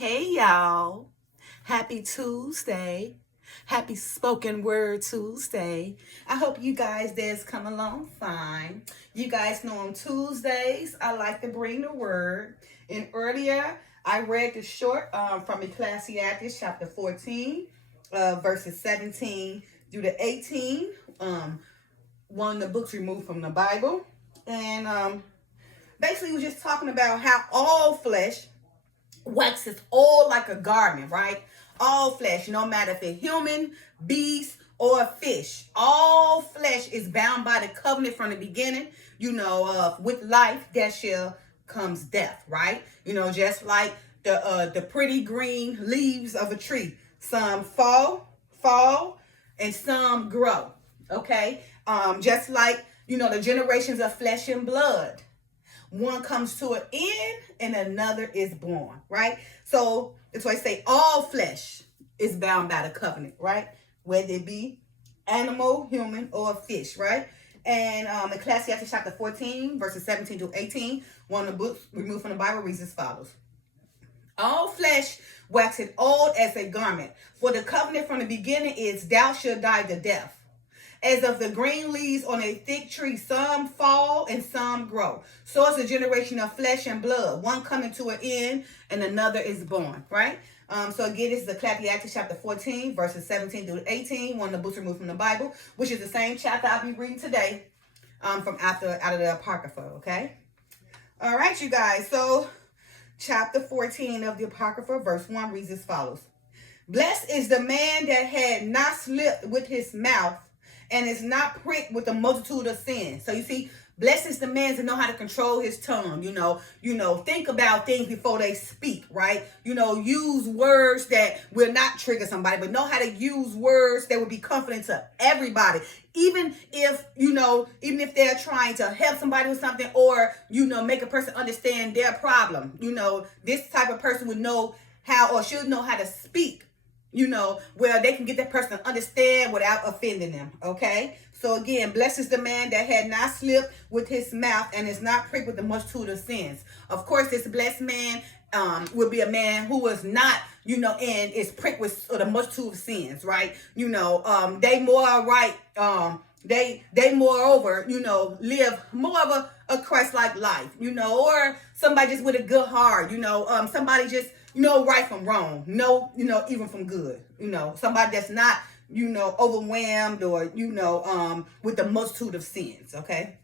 Hey y'all. Happy Tuesday. Happy Spoken Word Tuesday. I hope you guys that's come along fine. You guys know on Tuesdays I like to bring the word. And earlier I read the short from Ecclesiastes chapter 14, verses 17 through to 18. One of the books removed from the Bible. And basically we're just talking about how all flesh waxes all like a garment, right? All flesh, no matter if it's human, beast, or fish. All flesh is bound by the covenant from the beginning, with life that shall comes death, right? Just like the pretty green leaves of a tree. Some fall, and some grow. Okay? Just like, the generations of flesh and blood. One comes to an end and another is born, right? So that's why I say all flesh is bound by the covenant, right? Whether it be animal, human, or fish, right? And Ecclesiastes chapter 14, verses 17 to 18, one of the books removed from the Bible reads as follows. All flesh waxeth old as a garment, for the covenant from the beginning is thou shalt die the death. As of the green leaves on a thick tree, some fall and some grow. So is a generation of flesh and blood. One coming to an end and another is born, right? So again, this is Ecclesiastes chapter 14, verses 17 through 18, one of the books removed from the Bible, which is the same chapter I'll be reading today from out of the Apocrypha, okay? All right, you guys. So chapter 14 of the Apocrypha, verse 1 reads as follows. Blessed is the man that had not slipped with his mouth, and is not pricked with a multitude of sins. So you see, blessed is the man to know how to control his tongue. Think about things before they speak, right? Use words that will not trigger somebody, but know how to use words that will be comforting to everybody. Even if they're trying to help somebody with something or, make a person understand their problem. This type of person would know how or should know how to speak, where they can get that person to understand without offending them, okay? So again, blessed is the man that had not slipped with his mouth and is not pricked with the multitude of sins. Of course, this blessed man will be a man who is not, and is pricked with the multitude of sins, right? They more right, they moreover, live more of a Christ-like life, or somebody just with a good heart, somebody just, right from wrong, even from good, somebody that's not, overwhelmed or, with the multitude of sins, okay?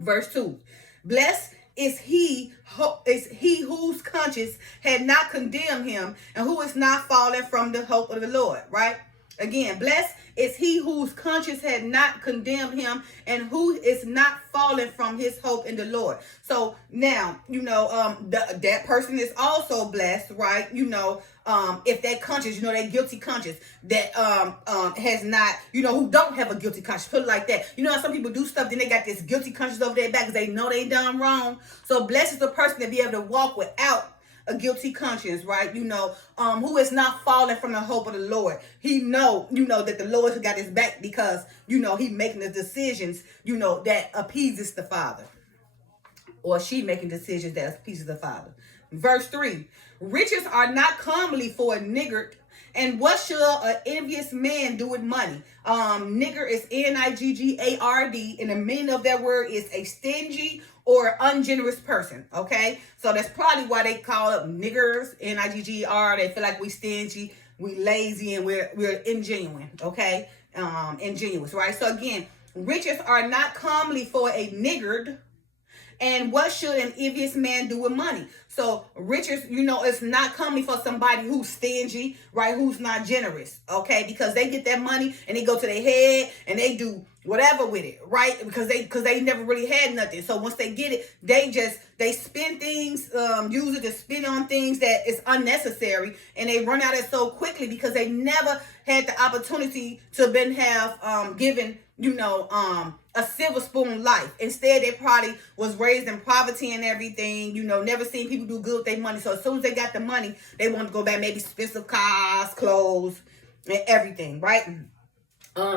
Verse 2, blessed is he whose conscience had not condemned him and who is not fallen from the hope of the Lord, right? Again, blessed is he whose conscience had not condemned him and who is not fallen from his hope in the Lord. So now, that person is also blessed, right? If that conscience, that guilty conscience that has not, who don't have a guilty conscience, put it like that. Some people do stuff, then they got this guilty conscience over their back because they know they done wrong. So blessed is the person to be able to walk without a guilty conscience, right? Who is not falling from the hope of the Lord. He know, that the Lord has got his back because, he making the decisions, that appeases the Father. Or she making decisions that appeases the Father. Verse 3, riches are not comely for a niggard, and what shall an envious man do with money? Niggard is Niggard, and the meaning of that word is a stingy or ungenerous person, okay? So that's probably why they call it niggers, Niggr. They feel like we stingy, we lazy, and we're ingenuine, okay? Ingenuous, right? So again, riches are not comely for a niggard, and what should an envious man do with money? So riches, it's not comely for somebody who's stingy, right? Who's not generous, okay? Because they get that money and they go to their head and they do whatever with it, right? Because they never really had nothing. So once they get it, they spend things, use it to spend on things that is unnecessary, and they run out of it so quickly because they never had the opportunity to have given, a silver spoon life. Instead, they probably was raised in poverty and everything, never seen people do good with their money. So as soon as they got the money, they want to go back, maybe expensive cars, clothes, and everything, right?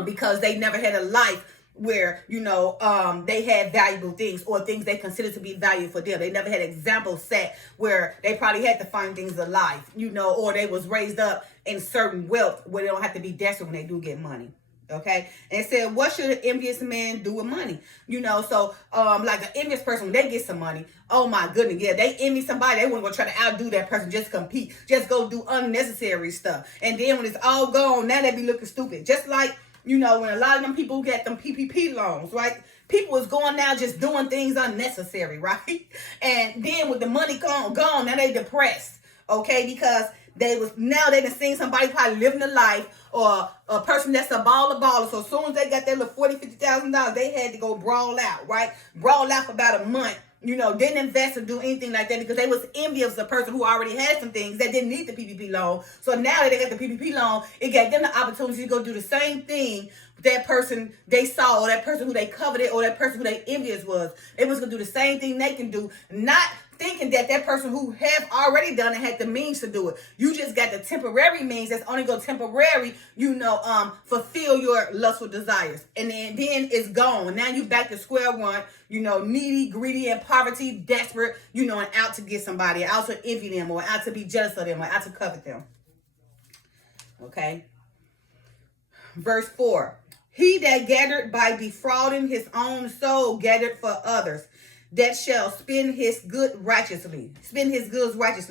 Because they never had a life where, they had valuable things or things they considered to be valuable for them. They never had examples set where they probably had to find things of life, or they was raised up in certain wealth where they don't have to be desperate when they do get money. Okay, and it said, what should an envious man do with money? So like an envious person, when they get some money, oh my goodness, yeah, they envy somebody, they want to go try to outdo that person, just compete, just go do unnecessary stuff. And then when it's all gone, now they be looking stupid. Just like, when a lot of them people get them PPP loans, right? People is going now just doing things unnecessary, right? And then with the money gone, now they depressed, okay? Because they done seen somebody probably living a life, or a person that's a baller. So as soon as they got their little $40,000, $50,000, they had to go brawl out, right? Brawl out for about a month. Didn't invest or do anything like that because they was envious of the person who already had some things that didn't need the PPP loan. So now that they got the PPP loan, it gave them the opportunity to go do the same thing that person they saw, or that person who they coveted, or that person who they envious was. They was going to do the same thing they can do, not thinking that person who have already done it had the means to do it. You just got the temporary means that's only going to temporary, fulfill your lustful desires. And then it's gone. Now you back to square one, needy, greedy, and poverty, desperate, and out to get somebody, out to envy them, or out to be jealous of them, or out to covet them. Okay. Verse 4. He that gathered by defrauding his own soul gathered for others, that shall spend his goods righteously.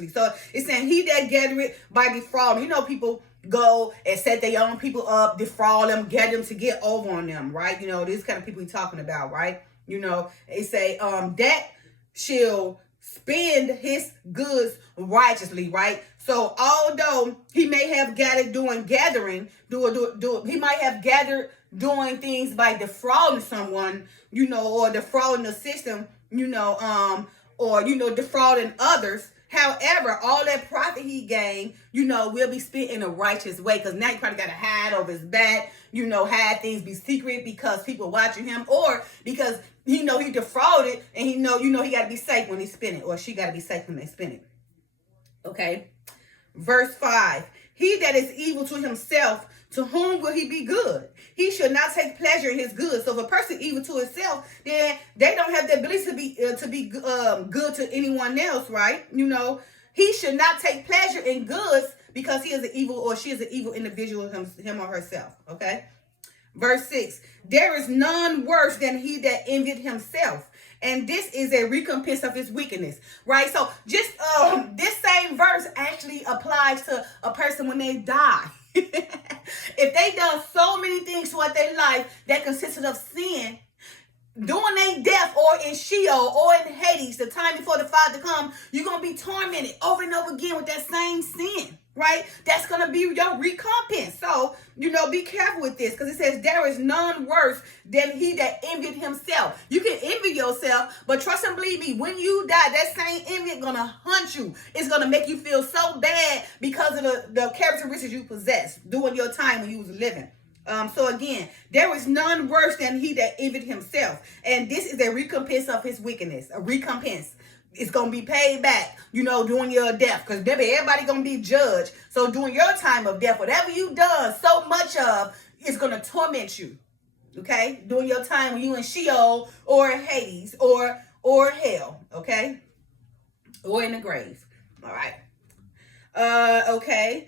So it's saying he that gathered by defrauding. People go and set their own people up, defraud them, get them to get over on them, right? This kind of people we're talking about, right? They say that shall spend his goods righteously, right? So although he may have gathered doing gathering, he might have gathered doing things by defrauding someone, or defrauding the system, or defrauding others. However, all that profit he gained, will be spent in a righteous way, because now you probably got to hide over his back, hide things, be secret because people watching him, or because he defrauded and he got to be safe when he spend it, or she got to be safe when they spend it. Okay. Verse 5. He that is evil to himself, to whom will he be good? He should not take pleasure in his good. So if a person evil to himself, then they don't have the ability to be good to anyone else, right? He should not take pleasure in goods because he is an evil, or she is an evil individual, him or herself. Okay. Verse 6. There is none worse than he that envied himself, and this is a recompense of his wickedness, right? So just this same verse actually applies to a person when they die. If they done so many things throughout their life that consisted of sin, during their death, or in Sheol, or in Hades, the time before the Father come, you're going to be tormented over and over again with that same sin, right? That's going to be your recompense. So, be careful with this, because it says there is none worse than he that envied himself. You can envy yourself, but trust and believe me, when you die, that same envy is going to hunt you. It's going to make you feel so bad because of the characteristics you possess during your time when you was living. So again, there is none worse than he that envied himself. And this is a recompense of his wickedness. A recompense. It's going to be paid back, during your death. Because baby, everybody going to be judged. So during your time of death, whatever you done so much of is going to torment you. Okay? During your time when you in Sheol, or Hades, or hell. Okay? Or in the grave. All right. Okay.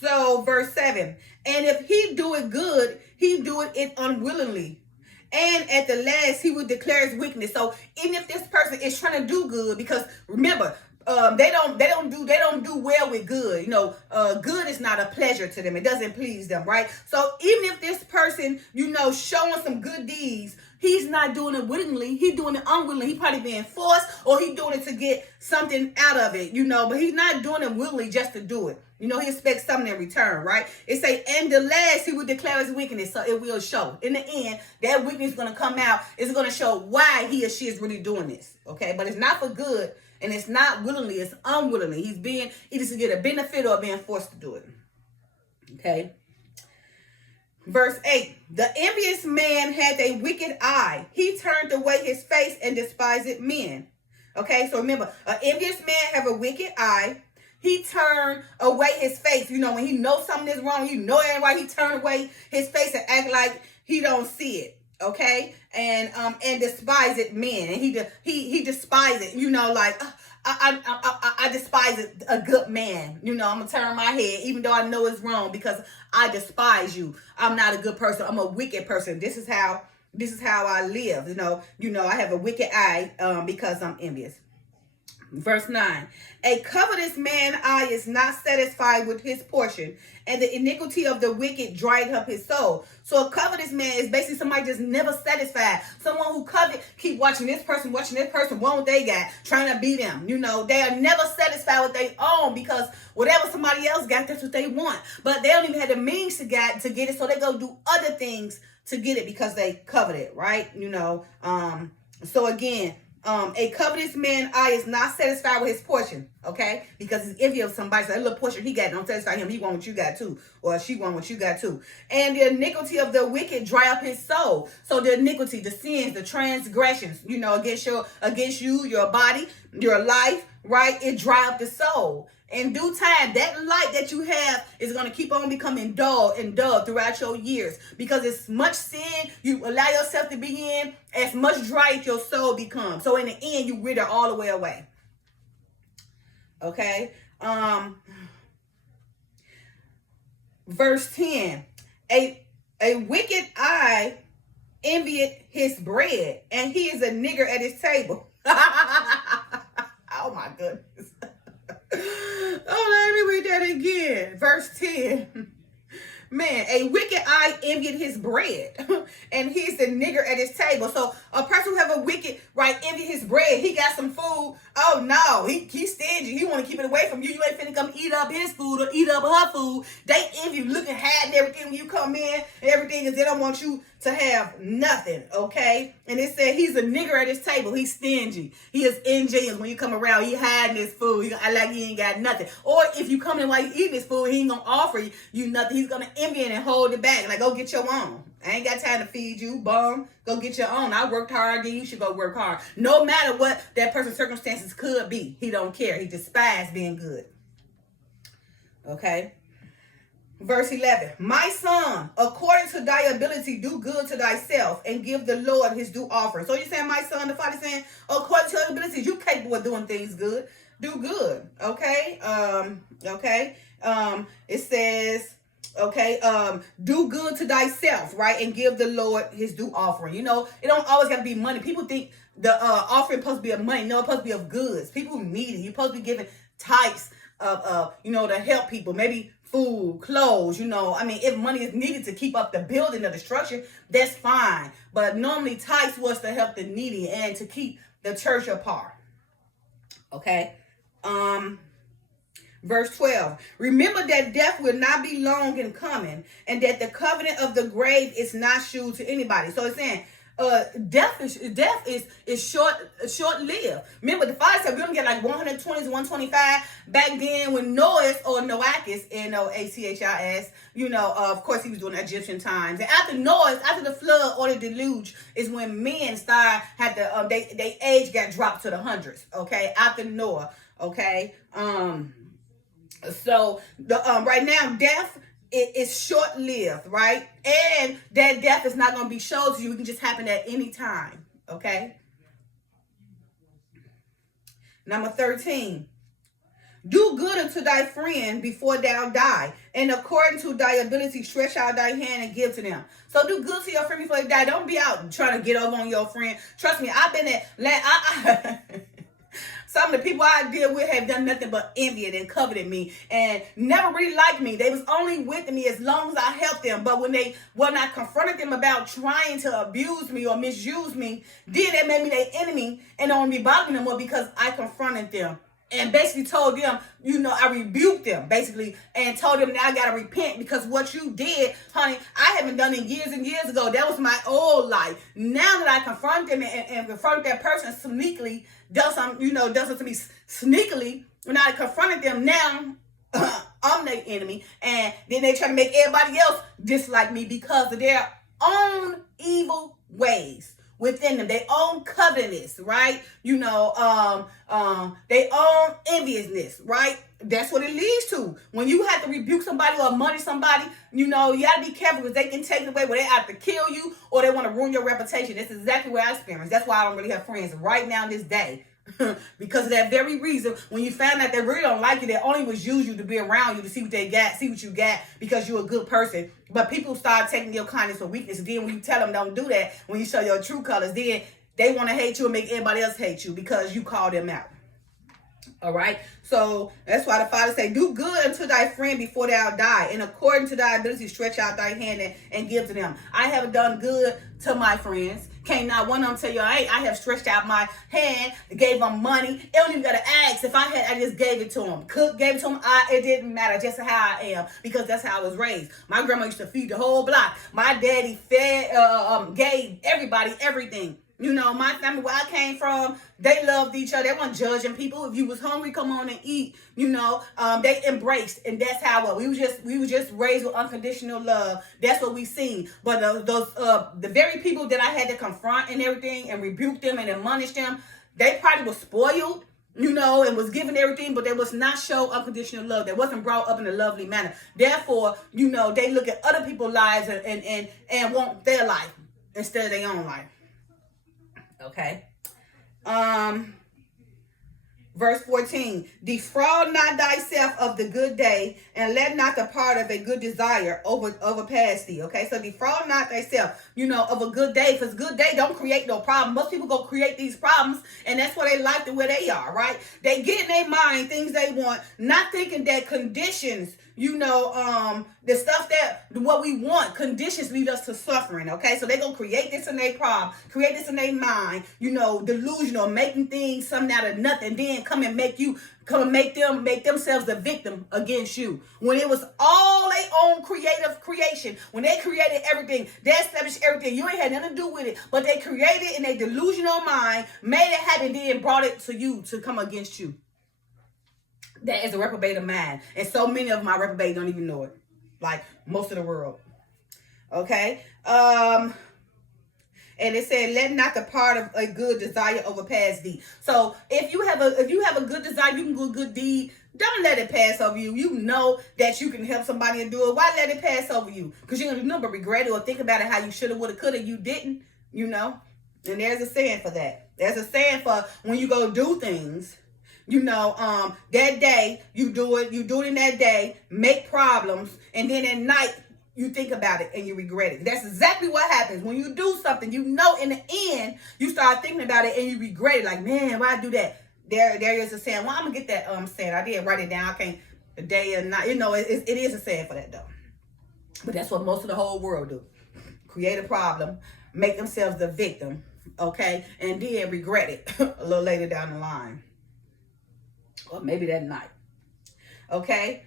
So verse 7. And if he do it good, he doeth it unwillingly. And at the last, he will declare his weakness. So even if this person is trying to do good, because remember, they don't do well with good. Good is not a pleasure to them. It doesn't please them, right? So even if this person, showing some good deeds, he's not doing it willingly. He's doing it unwillingly. He probably being forced, or he doing it to get something out of it, but he's not doing it willingly just to do it. He expects something in return, right? It say, and the last, he will declare his weakness. So it will show. In the end, that weakness is going to come out. It's going to show why he or she is really doing this, okay? But it's not for good, and it's not willingly. It's unwillingly. He's being either to get a benefit or being forced to do it, okay? Verse 8, the envious man had a wicked eye. He turned away his face and despised men. Okay, so remember, an envious man have a wicked eye. He turned away his face. When he knows something is wrong, everybody, he turned away his face and act like he don't see it. okay, and despised men, and he despised it, like I despise it, a good man. I'm gonna turn my head, even though I know it's wrong, because I despise you. I'm not a good person. I'm a wicked person. This is how I live. I have a wicked eye, because I'm envious. Verse 9, a covetous man eye is not satisfied with his portion, and the iniquity of the wicked dried up his soul. So a covetous man is basically somebody just never satisfied. Someone who covet, keep watching this person, want what they got, trying to beat them. They are never satisfied with their own, because whatever somebody else got, that's what they want. But they don't even have the means to get it, so they go do other things to get it because they covet it, right? So again, a covetous man eye is not satisfied with his portion, okay? Because he's envious of somebody. So that little portion he got don't satisfy him. He want what you got too, or she want what you got too. And the iniquity of the wicked dry up his soul. So the iniquity, the sins, the transgressions, against you, your body, your life, right? It dry up the soul. In due time, that light that you have is going to keep on becoming dull and dull throughout your years, because as much sin you allow yourself to be in, as much dry your soul becomes. So in the end, you wither all the way away. Okay. Verse 10, a wicked eye envieth his bread, and he is a nigger at his table. Oh my goodness. Oh, let me read that again. Verse 10. Man, a wicked eye envied his bread, and he's the nigger at his table. So a person who have a wicked, right, envy his bread. He got some food. Oh no, he's stingy. He want to keep it away from you. You ain't finna come eat up his food or eat up her food. They envy you, looking, hiding everything when you come in. And everything is, they don't want you to have nothing, okay? And it said he's a nigger at his table. He's stingy. He is ingenious. When you come around, he hiding his food. He act like he ain't got nothing. Or if you come in while you eating his food, he ain't gonna offer you nothing. He's gonna envy it and hold it back. Like, go get your own. I ain't got time to feed you, bum. Go get your own. I worked hard, then you should go work hard. No matter what that person's circumstances could be, he don't care. He despises being good. Okay? Verse 11, my son, according to thy ability, do good to thyself and give the Lord his due offering. So you're saying, my son, the father saying, according to your abilities, you capable of doing things good. Do good. Okay. Okay. It says, okay, do good to thyself, right? And give the Lord his due offering. It don't always got to be money. People think the offering supposed to be of money. No, it's supposed to be of goods. People need it. You're supposed to be giving tithes of, to help people. Maybe food, clothes, if money is needed to keep up the building of the structure, that's fine. But normally tithes was to help the needy and to keep the church apart. Okay. Verse 12, remember that death will not be long in coming, and that the covenant of the grave is not shewed to anybody. So it's saying, death is short-lived. Remember, the father said we don't get like 120 to 125. Back then when Noah's, or Noachis, Noachis, of course he was doing Egyptian times. And after the flood or the deluge is when men had they age got dropped to the hundreds. Okay, after Noah. Okay, so the right now death, it's short-lived, right? And that death is not going to be shown to you. It can just happen at any time, okay? Number 13. Do good unto thy friend before thou die, and according to thy ability, stretch out thy hand and give to them. So do good to your friend before they die. Don't be out trying to get over on your friend. Trust me, I've been some of the people I deal with have done nothing but envied and coveted me and never really liked me. They was only with me as long as I helped them. But when I confronted them about trying to abuse me or misuse me, then that made me their enemy and don't be bothering them more, because I confronted them and basically told them, I rebuked them basically and told them now I got to repent, because what you did, honey, I haven't done it years and years ago. That was my old life. Now that I confront them and confront that person sneakily, does something to me sneakily, when I confronted them, now I'm their enemy, and then they try to make everybody else dislike me because of their own evil ways. within them. They own covetousness, right? They own enviousness, right? That's what it leads to. When you have to rebuke somebody or money somebody, you gotta be careful because they can take it away where they have to kill you or they want to ruin your reputation. That's exactly what I experienced. That's why I don't really have friends right now this day. Because of that very reason, when you find out they really don't like you, they only was use you to be around you to see what they got, see what you got, because you're a good person. But people start taking your kindness for weakness. And then when you tell them don't do that, when you show your true colors, then they want to hate you and make everybody else hate you because you call them out. All right. So that's why the Father say, do good unto thy friend before thou die. And according to thy ability, stretch out thy hand and give to them. I have done good to my friends. Can't not one of them tell you, I have stretched out my hand, gave them money. They don't even got to ask. If I just gave it to them. Cook, gave it to them. It didn't matter just how I am because that's how I was raised. My grandma used to feed the whole block. My daddy gave everybody everything. My family, where I came from, they loved each other. They weren't judging people. If you was hungry, come on and eat. They embraced, and that's how we were just raised with unconditional love. That's what we seen. But the very people that I had to confront and everything, and rebuke them and admonish them, they probably was spoiled, and was given everything, but they was not show unconditional love. They wasn't brought up in a lovely manner. Therefore, they look at other people's lives and want their life instead of their own life. Okay. Verse 14, defraud not thyself of the good day, and let not the part of a good desire overpass thee. Okay, so defraud not thyself, of a good day. Because good day don't create no problem. Most people go create these problems, and that's why they like the way they are, right? They get in their mind things they want, not thinking that conditions, the stuff what we want, conditions lead us to suffering, okay? So they gonna create this in their problem, create this in their mind, delusional, making things something out of nothing, then come and make themselves the victim against you. When it was all their own creative creation, when they created everything, they established everything, you ain't had nothing to do with it, but they created in a delusional mind, made it happen, then brought it to you to come against you. That is a reprobate of mind. And so many of my reprobates don't even know it. Like most of the world. Okay? And it said, let not the part of a good desire overpass thee. So if you have a good desire, you can do a good deed. Don't let it pass over you. You know that you can help somebody and do it. Why let it pass over you? Because you're going to regret it or think about it how you should have, would have, could have, you didn't, And there's a saying for that. There's a saying for when you go do things. That day you do it in that day, make problems, and then at night you think about it and you regret it. That's exactly what happens when you do something. In the end, you start thinking about it and you regret it. Like, man, why I do that? There is a saying. Well, I'm gonna get that saying. I did write it down. I can't the day and night. It is a saying for that though. But that's what most of the whole world do. Create a problem, make themselves the victim, okay, and then regret it a little later down the line. Or maybe that night. Okay.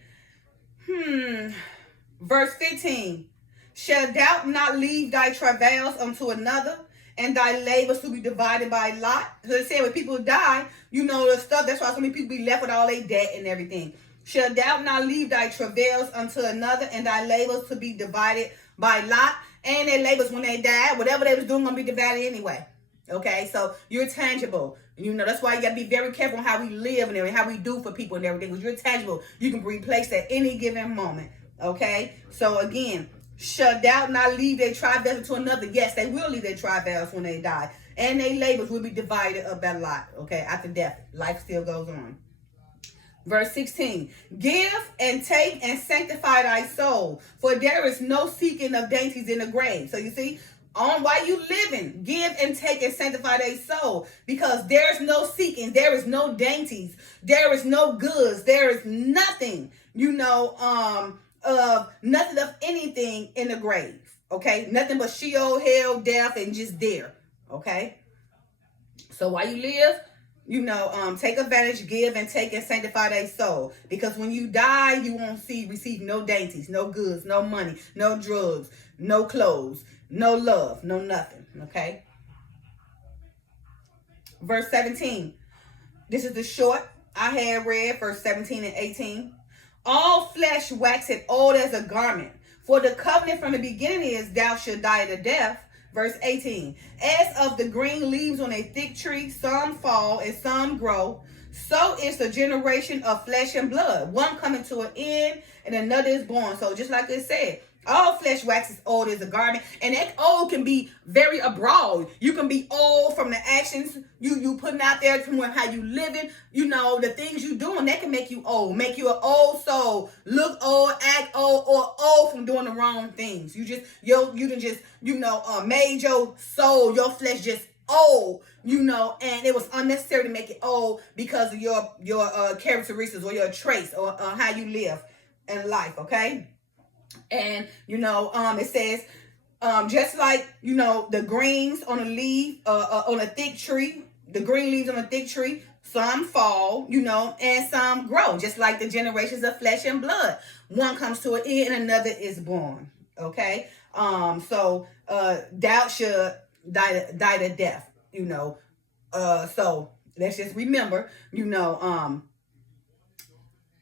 Verse 15. Shall thou not leave thy travails unto another, and thy labors to be divided by lot? So they say when people die, the stuff, that's why so many people be left with all their debt and everything. Shall thou not leave thy travails unto another, and thy labors to be divided by lot? And their labors when they die, whatever they was doing gonna be divided anyway. Okay, so you're tangible. That's why you got to be very careful on how we live and everything, how we do for people and everything. Because you're tangible. You can be replaced at any given moment. Okay, so again, shall thou not leave their travails to another? Yes, they will leave their travails when they die. And their labors will be divided up by lot. Okay, after death, life still goes on. Verse 16, give and take and sanctify thy soul, for there is no seeking of dainties in the grave. So you see, on while you living, give and take and sanctify thy soul, because there's no seeking, there is no dainties, there is no goods, there is nothing, nothing of anything in the grave. Okay, nothing but Sheol, hell, death, and just there. Okay, so while you live, take advantage, give and take and sanctify thy soul, because when you die, you won't receive no dainties, no goods, no money, no drugs, no clothes, no love, no nothing. Okay. Verse 17. This is the short I had read, verse 17 and 18. All flesh waxeth old as a garment, for the covenant from the beginning is thou shalt die to death. Verse 18. As of the green leaves on a thick tree, some fall and some grow. So is the generation of flesh and blood. One coming to an end and another is born. So just like it said, all flesh waxes old as a garment, and that old can be very abroad. You can be old from the actions you putting out there, from how you living, the things you doing. That can make you old, make you an old soul, look old, act old, or old from doing the wrong things. You made your soul, your flesh just old, and it was unnecessary to make it old because of your characteristics or your traits or how you live in life. Okay. And it says just like the greens on a leaf on a thick tree, the green leaves on a thick tree, some fall, and some grow, just like the generations of flesh and blood. One comes to an end and another is born. Okay. So doubt should die to death. So let's just remember,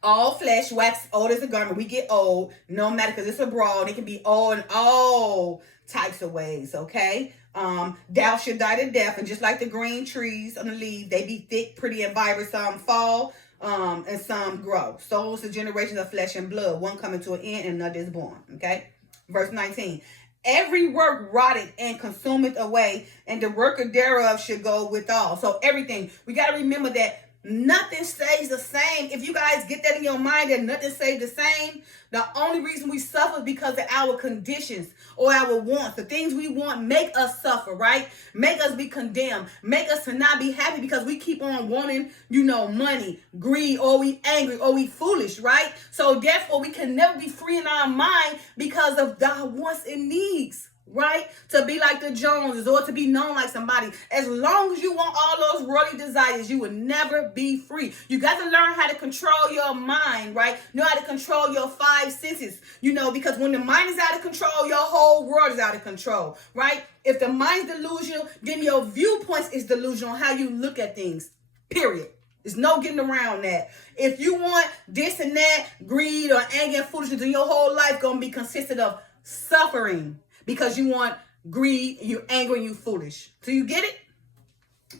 all flesh wax old as a garment. We get old, no matter, because it's abroad. It can be old in all types of ways, okay? Doubt should die to death. And just like the green trees on the leaves, they be thick, pretty, and vibrant. Some fall, and some grow. So is the generation of flesh and blood. One coming to an end and another is born, okay? Verse 19. Every work rotted and consumeth away, and the worker thereof should go withal. So everything, we got to remember that nothing stays the same. If you guys get that in your mind, that nothing stays the same, the only reason we suffer is because of our conditions or our wants. The things we want make us suffer, right? Make us be condemned. Make us to not be happy because we keep on wanting, money, greed, or we angry, or we foolish, right? So therefore, we can never be free in our mind because of our wants and needs. Right? To be like the Joneses or to be known like somebody. As long as you want all those worldly desires, you will never be free. You got to learn how to control your mind, right? Know how to control your five senses, because when the mind is out of control, your whole world is out of control, right? If the mind's delusional, then your viewpoints is delusional on how you look at things, period. There's no getting around that. If you want this and that, greed or anger and foolishness, then your whole life going to be consisted of suffering. Because you want greed, you're angry, and you're foolish. So you get it?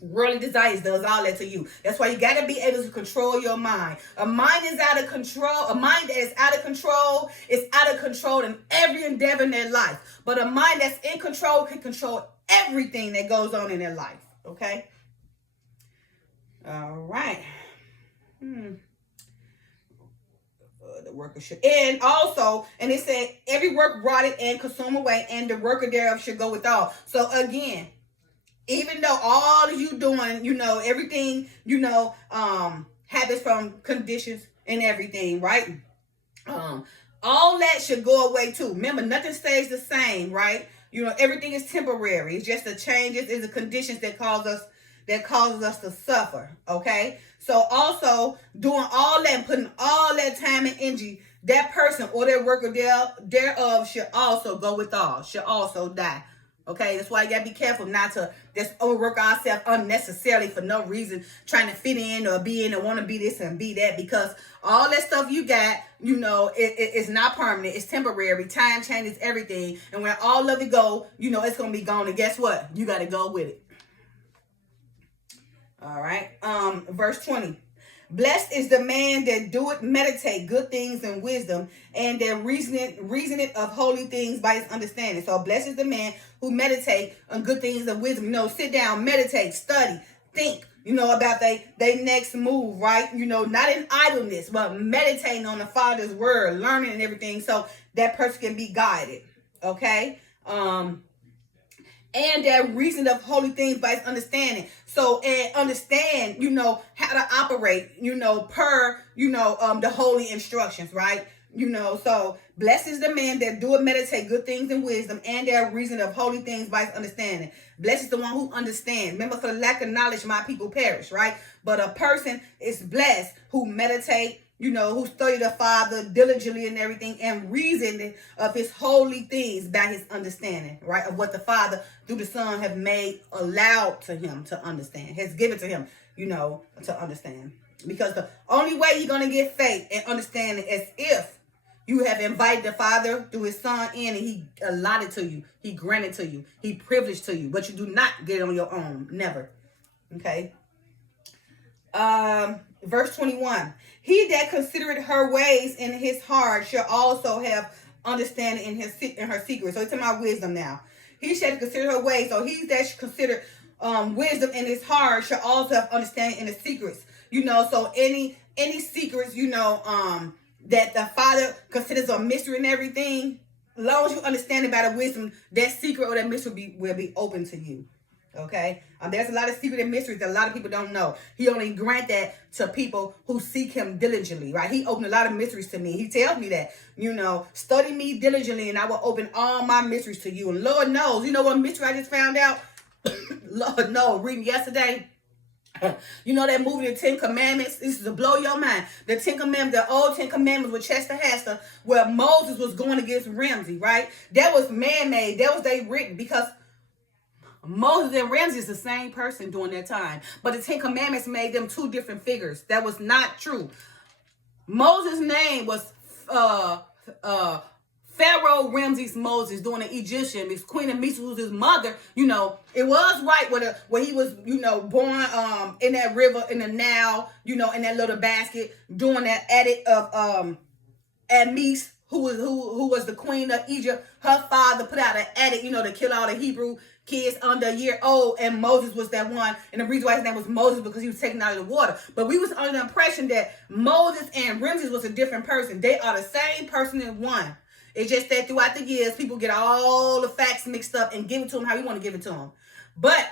Worldly desires does all that to you. That's why you got to be able to control your mind. A mind is out of control. A mind that is out of control is out of control in every endeavor in their life. But a mind that's in control can control everything that goes on in their life. Okay? All right. The worker should, and also, and it said every work rotted and consumed away, and the worker thereof should go withal. So again, even though all of you doing, everything, habits from conditions and everything, right? All that should go away too. Remember, nothing stays the same, right? Everything is temporary. It's just the changes and the conditions that causes us to suffer. Okay. So also doing all that and putting all that time and energy, that person or their worker thereof should also go withal, should also die. Okay, that's why you gotta be careful not to just overwork ourselves unnecessarily for no reason, trying to fit in or be in or want to be this and be that, because all that stuff you got, it's not permanent, it's temporary. Time changes everything, and when all of it go, it's gonna be gone. And guess what? You gotta go with it. All right. Verse 20. Blessed is the man that doeth meditate good things and wisdom, and that reasoneth of holy things by his understanding. So blessed is the man who meditate on good things and wisdom. Sit down, meditate, study, think, about they next move, right? Not in idleness, but meditating on the Father's word, learning and everything, so that person can be guided. Okay. And that reason of holy things by his understanding. So, and understand, how to operate, per, the holy instructions, right? So blessed is the man that doeth meditate good things and wisdom, and that reason of holy things by his understanding. Blessed is the one who understands. Remember, for the lack of knowledge, my people perish, right? But a person is blessed who meditate, who study the Father diligently and everything, and reason of his holy things by his understanding, right? Of what the Father through the Son have made allowed to him to understand, has given to him, to understand. Because the only way you're going to get faith and understanding is if You have invited the Father through his Son in, and he allotted to you. He granted to you. He privileged to you. But you do not get it on your own. Never. Okay. Verse 21. He that considereth her ways in his heart shall also have understanding in her secret. So it's in my wisdom now. He shall consider her ways. So he that should consider wisdom in his heart shall also have understanding in the secrets. So any secrets, that the Father considers a mystery and everything, as long as you understand about the wisdom, that secret or that mystery will be open to you. Okay? There's a lot of secret and mysteries that a lot of people don't know. He only grant that to people who seek him diligently, right? He opened a lot of mysteries to me. He tells me that, study me diligently and I will open all my mysteries to you. And Lord knows, you know what mystery I just found out? Lord knows, reading yesterday. That movie, The 10 Commandments? This is to blow your mind. The 10 Commandments, the old 10 Commandments with Chester Hester, where Moses was going against Ramsey, right? That was man-made. That was they written because Moses and Ramsey is the same person during that time. But the 10 Commandments made them two different figures. That was not true. Moses' name was Pharaoh Ramses Moses, doing the Egyptian. His Queen of Mysteries was his mother. It was right where he was, born in that river, in the Nile, in that little basket, doing that edit of Admis, who was the queen of Egypt. Her father put out an edit, to kill all the Hebrew kids under a year old, and Moses was that one. And the reason why his name was Moses because he was taken out of the water. But we was under the impression that Moses and Ramses was a different person. They are the same person in one. It's just that throughout the years, people get all the facts mixed up and give it to them how you want to give it to them. But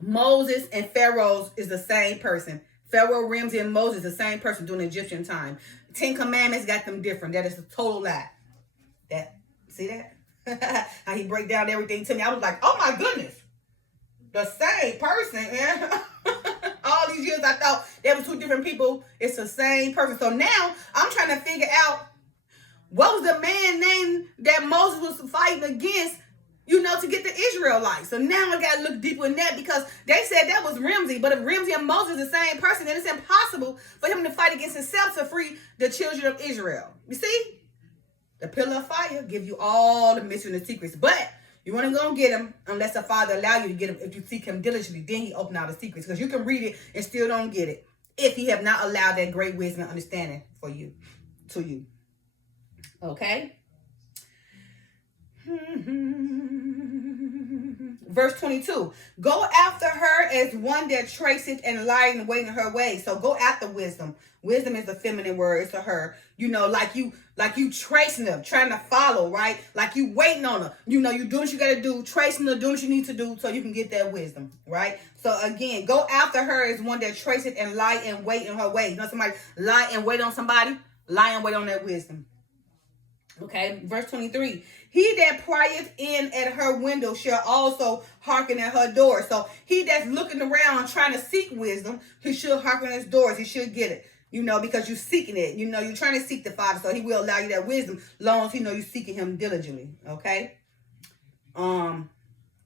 Moses and Pharaoh is the same person. Pharaoh, Ramsey, and Moses the same person during Egyptian time. 10 Commandments got them different. That is a total lie. See that? How he break down everything to me. I was like, oh my goodness. The same person, man. All these years I thought there were two different people. It's the same person. So now I'm trying to figure out what was the man name that Moses was fighting against, to get the Israelites. So now I got to look deeper in that because they said that was Ramsey. But if Ramsey and Moses are the same person, then it's impossible for him to fight against himself to free the children of Israel. You see? The pillar of fire give you all the mystery and the secrets. But you want to go and get him unless the Father allow you to get him. If you seek him diligently, then he open out the secrets. Because you can read it and still don't get it. If he have not allowed that great wisdom and understanding to you. Okay? Verse 22. Go after her as one that traceth and lieth and wait in her ways. So go after wisdom. Wisdom is a feminine word. It's to her. Like you tracing her, trying to follow, right? Like you waiting on her. You doing what you got to do, tracing her, doing what you need to do so you can get that wisdom, right? So again, go after her as one that traceth and lie and wait in her ways. Somebody lie and wait on somebody? Lie and wait on that wisdom. Okay, verse 23. He that prieth in at her window shall also hearken at her door. So he that's looking around trying to seek wisdom, he should hearken at his doors. He should get it, because you're seeking it. You're trying to seek the Father, so he will allow you that wisdom, long as you're seeking him diligently. Okay.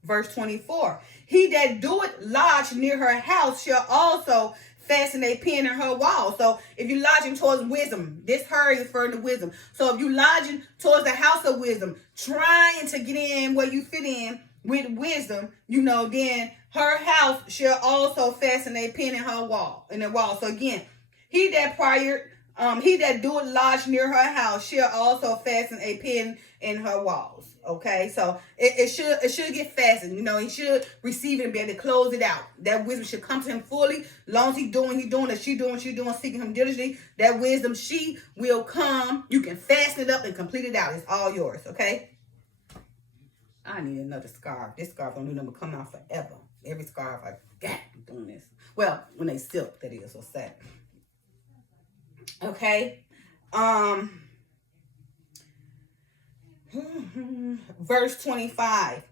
Verse 24. He that doeth lodge near her house shall also fasten a pin in her wall. So if you're lodging towards wisdom, this her is referring to wisdom. So if you're lodging towards the house of wisdom, trying to get in where you fit in with wisdom, then her house shall also fasten a pin in her wall, in the wall. So again, he that doeth lodge near her house shall also fasten a pin in her walls. Okay, so it should get fastened. He should receive it and be able to close it out. That wisdom should come to him fully. As long as he's doing, that she doing, seeking him diligently. That wisdom, she will come. You can fasten it up and complete it out. It's all yours. Okay. I need another scarf. This scarf don't need them to come out forever. Every scarf I got doing this. Well, when they silk, that is, or satin. Okay. Verse 25.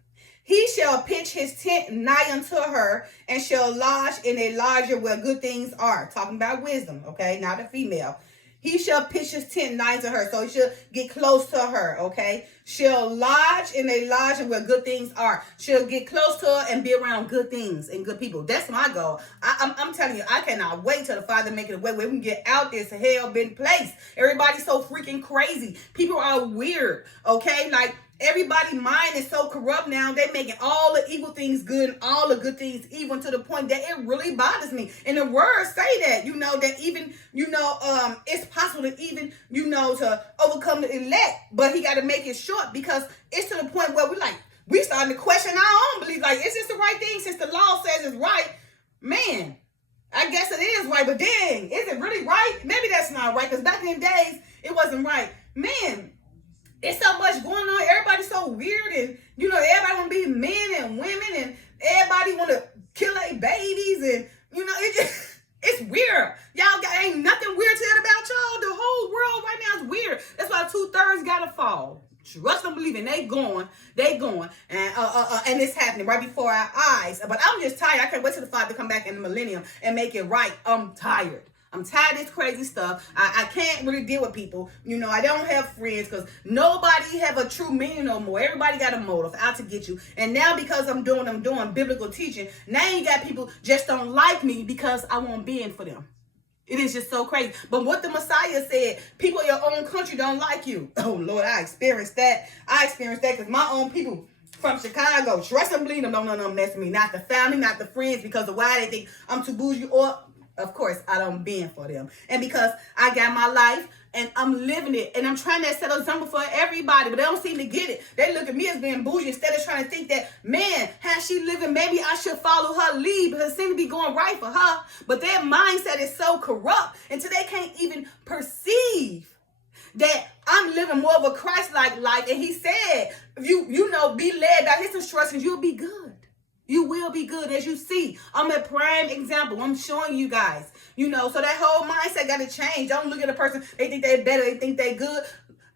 He shall pitch his tent nigh unto her and shall lodge in a lodger where good things are. Talking about wisdom, okay? Not a female. He shall pitch his tent nigh to her. So he shall get close to her, okay? She'll lodge in a lodging where good things are. She'll get close to her and be around good things and good people. That's my goal. I'm telling you, I cannot wait till the Father make it a way where we can get out this hell-bent place. Everybody's so freaking crazy. People are weird, okay? Like, everybody's mind is so corrupt now. They're making all the evil things good and all the good things evil, to the point that it really bothers me. And the words say that, that even, it's possible to even, to overcome the elect. But he got to make it short, because it's to the point where we starting to question our own belief. Like, is this the right thing? Since the law says it's right, man, I guess it is right. But dang, is it really right? Maybe that's not right, because back in the days, it wasn't right. Man, it's so much going on. Everybody's so weird, and everybody want to be men and women, and everybody want to kill their babies, and it's weird. Y'all ain't nothing weird said about y'all. The whole world right now is weird. That's why 2/3 gotta fall. Trust and believe, and they going, and it's happening right before our eyes. But I'm just tired. I can't wait till the Father come back in the millennium and make it right. I'm tired. I'm tired of this crazy stuff. I can't really deal with people. I don't have friends, because nobody have a true meaning no more. Everybody got a motive out to get you. And now, because I'm doing biblical teaching, now you got people just don't like me because I won't be in for them. It is just so crazy. But what the Messiah said, people in your own country don't like you. Oh, Lord, I experienced that. Because my own people from Chicago, trust and believe them, don't mess with me. Not the family, not the friends, because of why they think I'm too bougie, or of course, I don't bend for them. And because I got my life and I'm living it, and I'm trying to set an example for everybody, but they don't seem to get it. They look at me as being bougie instead of trying to think that, man, how she living, maybe I should follow her lead, because it seems to be going right for her. But their mindset is so corrupt until they can't even perceive that I'm living more of a Christ-like life. And he said, if you be led by his instructions, you'll be good. You will be good, as you see. I'm a prime example. I'm showing you guys, so that whole mindset got to change. Don't look at a person, they think they're better, they think they're good.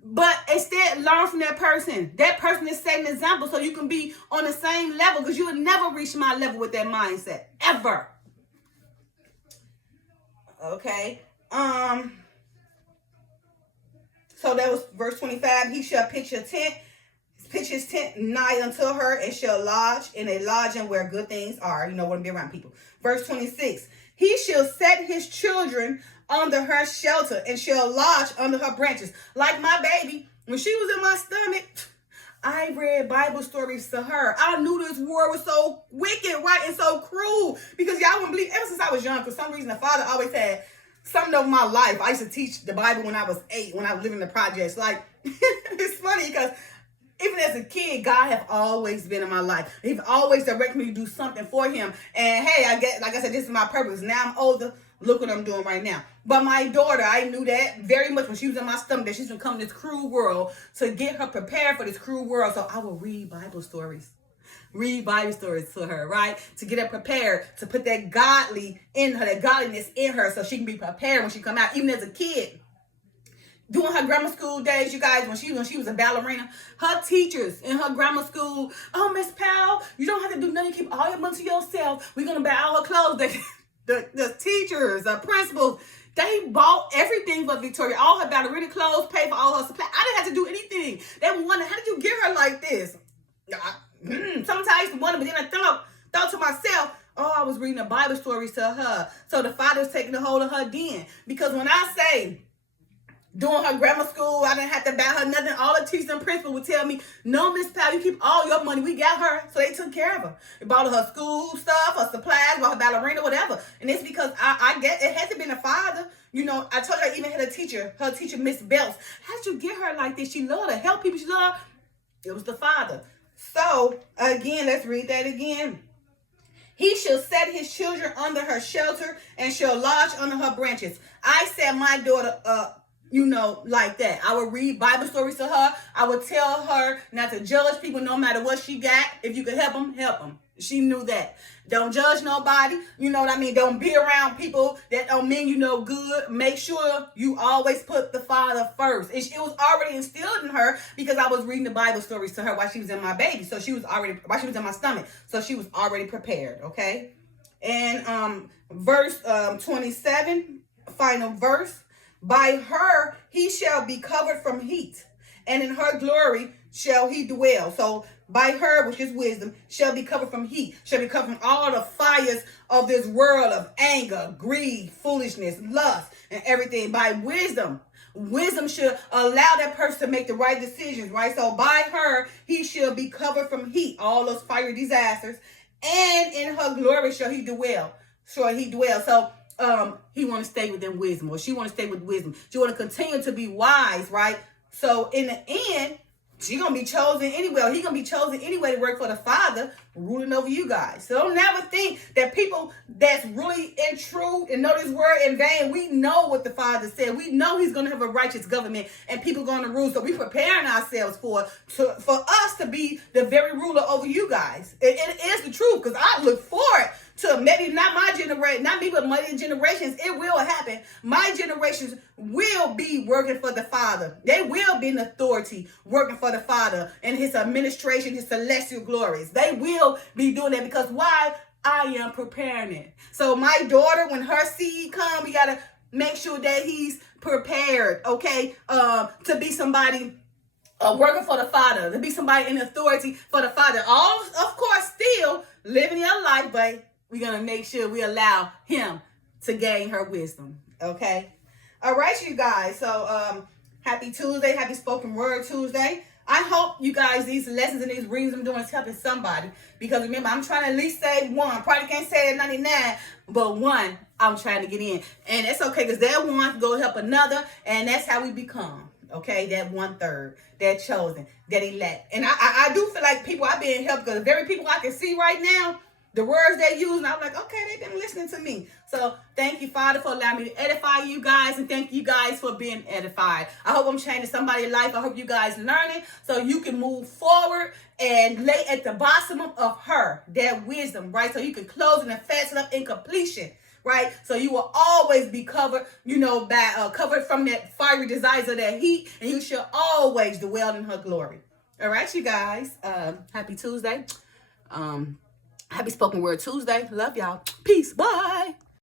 But instead, learn from that person. That person is setting an example, so you can be on the same level, because you will never reach my level with that mindset, ever. Okay. So that was verse 25. He shall pitch his tent nigh unto her, and shall lodge in a lodging where good things are. Wouldn't be around people. Verse 26. He shall set his children under her shelter, and shall lodge under her branches. Like my baby, when she was in my stomach, I read Bible stories to her. I knew this world was so wicked, right, and so cruel, because y'all wouldn't believe. Ever since I was young, for some reason, the Father always had something of my life. I used to teach the Bible when I was 8, when I was living in the projects. Like, it's funny, because even as a kid, God have always been in my life. He's always directed me to do something for him. And hey, I get, like I said, this is my purpose. Now I'm older. Look what I'm doing right now. But my daughter, I knew that very much when she was in my stomach, that she's going to come to this cruel world, to get her prepared for this cruel world. So I will read Bible stories. Read Bible stories to her, right? To get her prepared, to put that godly in her, that godliness in her, so she can be prepared when she come out. Even as a kid, during her grammar school days, you guys, when she was a ballerina, her teachers in her grammar school, oh, Miss Powell, you don't have to do nothing. Keep all your money to yourself. We're going to buy all her clothes. The teachers, the principals, they bought everything for Victoria. All her ballerina clothes, paid for all her supplies. I didn't have to do anything. They were wondering, how did you get her like this? Sometimes I used to wonder, but then I thought to myself, oh, I was reading the Bible stories to her. So the Father was taking a hold of her then. Because when I say, during her grammar school, I didn't have to buy her nothing. All the teachers and principals would tell me, no, Miss Powell, you keep all your money. We got her. So they took care of her. They bought her school stuff, her supplies, bought her ballerina, whatever. And it's because I get it hasn't been a father. I told her I even had a teacher, her teacher, Miss Belts. How did you get her like this? She loved to help people. She loved. It was the Father. So, again, let's read that again. He shall set his children under her shelter, and shall lodge under her branches. I set my daughter up, like that. I would read Bible stories to her. I would tell her not to judge people no matter what she got. If you could help them, help them. She knew that. Don't judge nobody. You know what I mean? Don't be around people that don't mean you no good. Make sure you always put the Father first. It was already instilled in her, because I was reading the Bible stories to her while she was in my baby. So while she was in my stomach. So she was already prepared. Okay. And verse 27, final verse. By her he shall be covered from heat, and in her glory shall he dwell. So by her, which is wisdom, shall be covered from heat, shall be covered from all the fires of this world of anger, greed, foolishness, lust, and everything. By wisdom. Wisdom should allow that person to make the right decisions, right? So by her, he shall be covered from heat, all those fiery disasters, and in her glory shall he dwell. Shall he dwell. So he want to stay within wisdom, or she want to stay with wisdom. She want to continue to be wise, right? So in the end, she gonna be chosen anyway. Or he gonna be chosen anyway to work for the Father, ruling over you guys. So don't never think that people that's really in truth and know this word in vain. We know what the Father said. We know He's gonna have a righteous government and people gonna rule. So we preparing ourselves for us to be the very ruler over you guys. It is the truth, because I look forward to maybe not my generation, not me, but my generations. It will happen. My generations will be working for the Father. They will be in authority working for the Father and His administration, His celestial glories. They will be doing that, because why? I am preparing it. So my daughter, when her seed come, we gotta make sure that he's prepared, okay, to be somebody working for the Father, to be somebody in authority for the Father. All, of course, still living your life, but we're going to make sure we allow him to gain her wisdom. Okay? All right, you guys. So, happy Tuesday. Happy Spoken Word Tuesday. I hope you guys, these lessons and these readings I'm doing is helping somebody. Because remember, I'm trying to at least save one. Probably can't say that 99, but one I'm trying to get in. And it's okay, because that one can go help another. And that's how we become. Okay? That 1/3. That chosen. That elect. And I do feel like people are being helped, because the very people I can see right now, the words they use, and I'm like, okay, they've been listening to me. So thank you, Father, for allowing me to edify you guys, and thank you guys for being edified. I hope I'm changing somebody's life. I hope you guys learning so you can move forward and lay at the bottom of her, that wisdom, right? So you can close it and fasten up in completion, right? So you will always be covered, by covered from that fiery desires of that heat, and you shall always dwell in her glory. All right, you guys. Happy Tuesday. Happy Spoken Word Tuesday. Love y'all. Peace. Bye.